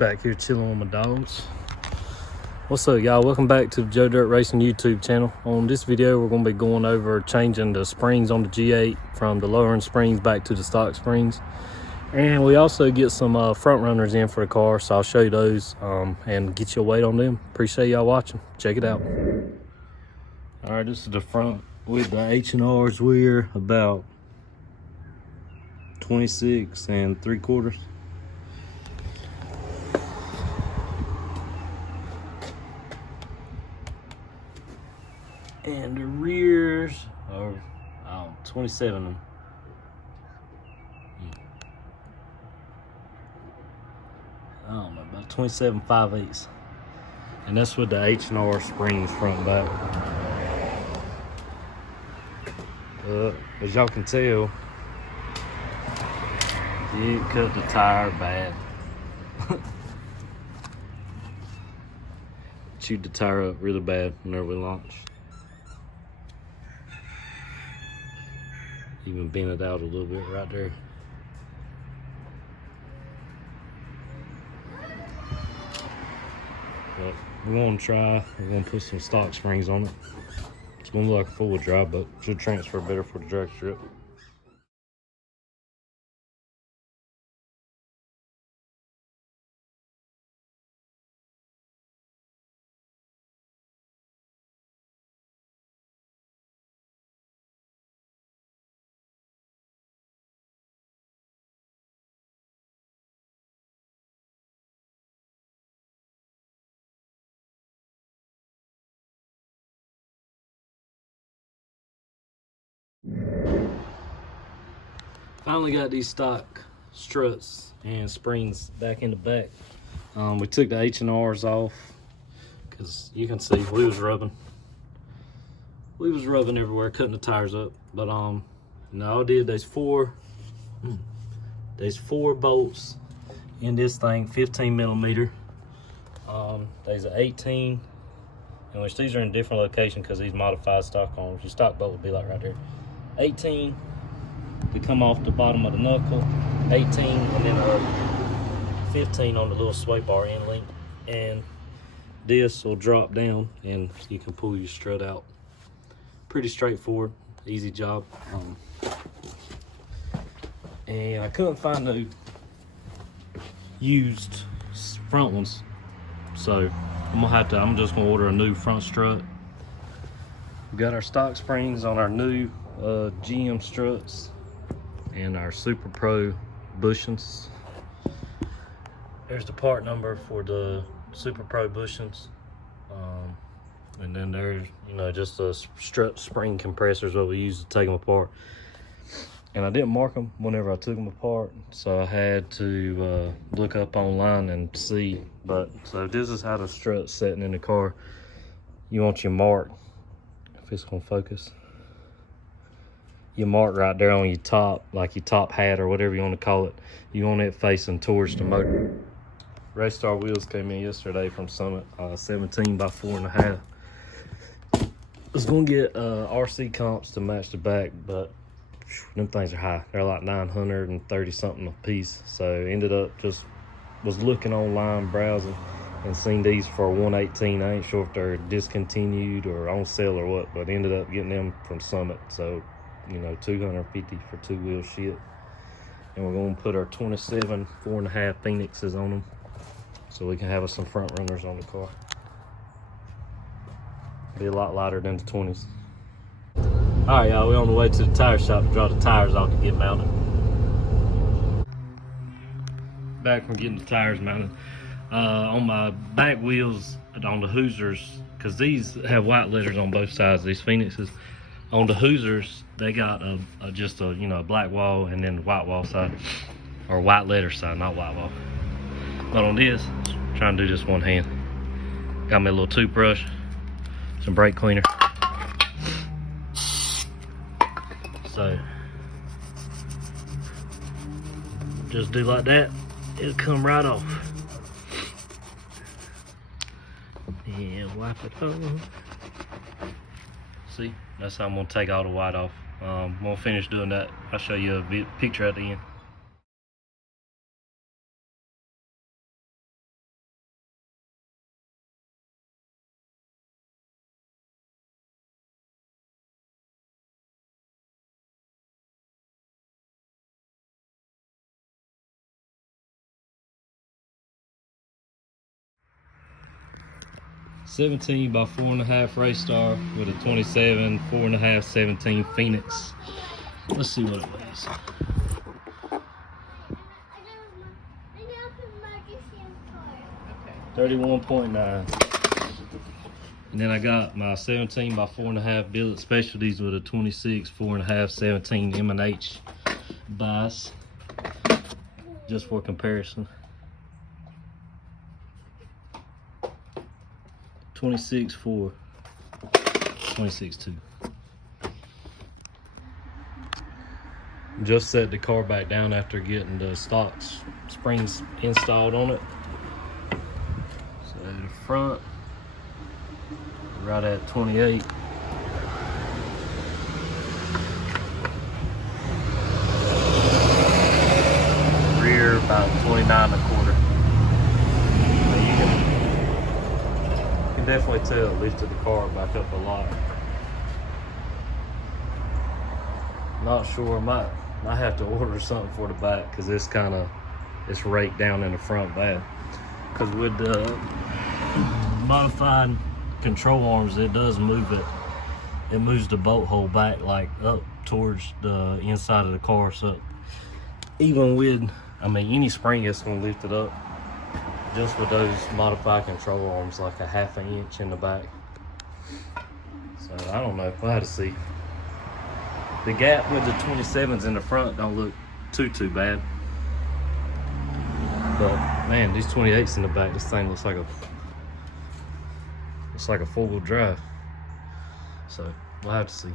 back here chilling with my dogs. What's up, y'all? Welcome back to the Joe Dirt Racing YouTube channel. On this video, we're going to be going over changing the springs on the G8 from the lowering springs back to the stock springs. And we also get some front runners in for the car, so I'll show you those and get you a weight on them. Appreciate y'all watching. Check it out. All right, this is the front with the H&Rs. We're about 26 3/4. And the rears are 27. I don't know, about 27 5/8. And that's with the H&R springs front and back. As y'all can tell, it cut the tire bad. Chewed the tire up really bad whenever we launched. Even bent it out a little bit right there. But we're gonna try, we're gonna put some stock springs on it. It's gonna look like a four-wheel drive, but should transfer better for the drag strip. Finally got these stock struts and springs back in the back. We took the H&Rs off because you can see we was rubbing everywhere, cutting the tires up. But no, I did. There's four bolts in this thing, 15 millimeter. There's an 18, in which these are in different locations because these modified stock arms. Your stock bolt would be like right there. 18 to come off the bottom of the knuckle, 18, and then 15 on the little sway bar end link. And this will drop down and you can pull your strut out. Pretty straightforward, easy job. And I couldn't find no used front ones, so I'm just gonna order a new front strut. We got our stock springs on our new GM struts and our Super Pro bushings. There's the part number for the Super Pro bushings. And then there's, just the strut spring compressors, what we use to take them apart. And I didn't mark them whenever I took them apart, so I had to look up online and see. So this is how the strut's sitting in the car. You want your mark, if it's gonna focus. Your mark right there on your top, like your top hat or whatever you want to call it. You want it facing towards the motor. Race Star wheels came in yesterday from Summit, 17 by 4.5. I was gonna get RC comps to match the back, but them things are high. They're like 930 something a piece. So ended up just was looking online, browsing, and seen these for 118. I ain't sure if they're discontinued or on sale or what, but ended up getting them from Summit. So 250 for two wheel shit. And we're gonna put our 27 4.5 Phoenixes on them so we can have us some front runners on the car. Be a lot lighter than the 20s. All right, y'all, we're on the way to the tire shop to draw the tires off to get mounted. Back from getting the tires mounted. On my back wheels, on the Hoosiers, because these have white letters on both sides, these Phoenixes. On the Hoosiers, they got just a black wall and then white wall side, or white letter side, not white wall. But on this, trying to do this one hand. Got me a little toothbrush, some brake cleaner. So just do like that, it'll come right off. And wipe it off. See, that's how I'm gonna take all the white off. I'm gonna finish doing that. I'll show you a picture at the end. 17 by 4.5 Raystar with a 27, 4.5, 17 Phoenix. Let's see what it weighs. 31.9. And then I got my 17 by 4.5 Billet Specialties with a 26, 4.5, 17 M&H bias, just for comparison. 26.4, 26.2. Just set the car back down after getting the stock springs installed on it. So the front, right at 28. Rear about 29.25. You can definitely tell it lifted the car back up a lot. Not sure, might have to order something for the back because it's raked down in the front bad. Because with the modified control arms, it does move it. It moves the bolt hole back like up towards the inside of the car. So even with, I mean, any spring is going to lift it up. Just with those modified control arms, like a 1/2 inch in the back. So I don't know. We'll have to see. The gap with the 27s in the front don't look too bad. But man, these 28s in the back, this thing looks like a 4-wheel drive. So we'll have to see.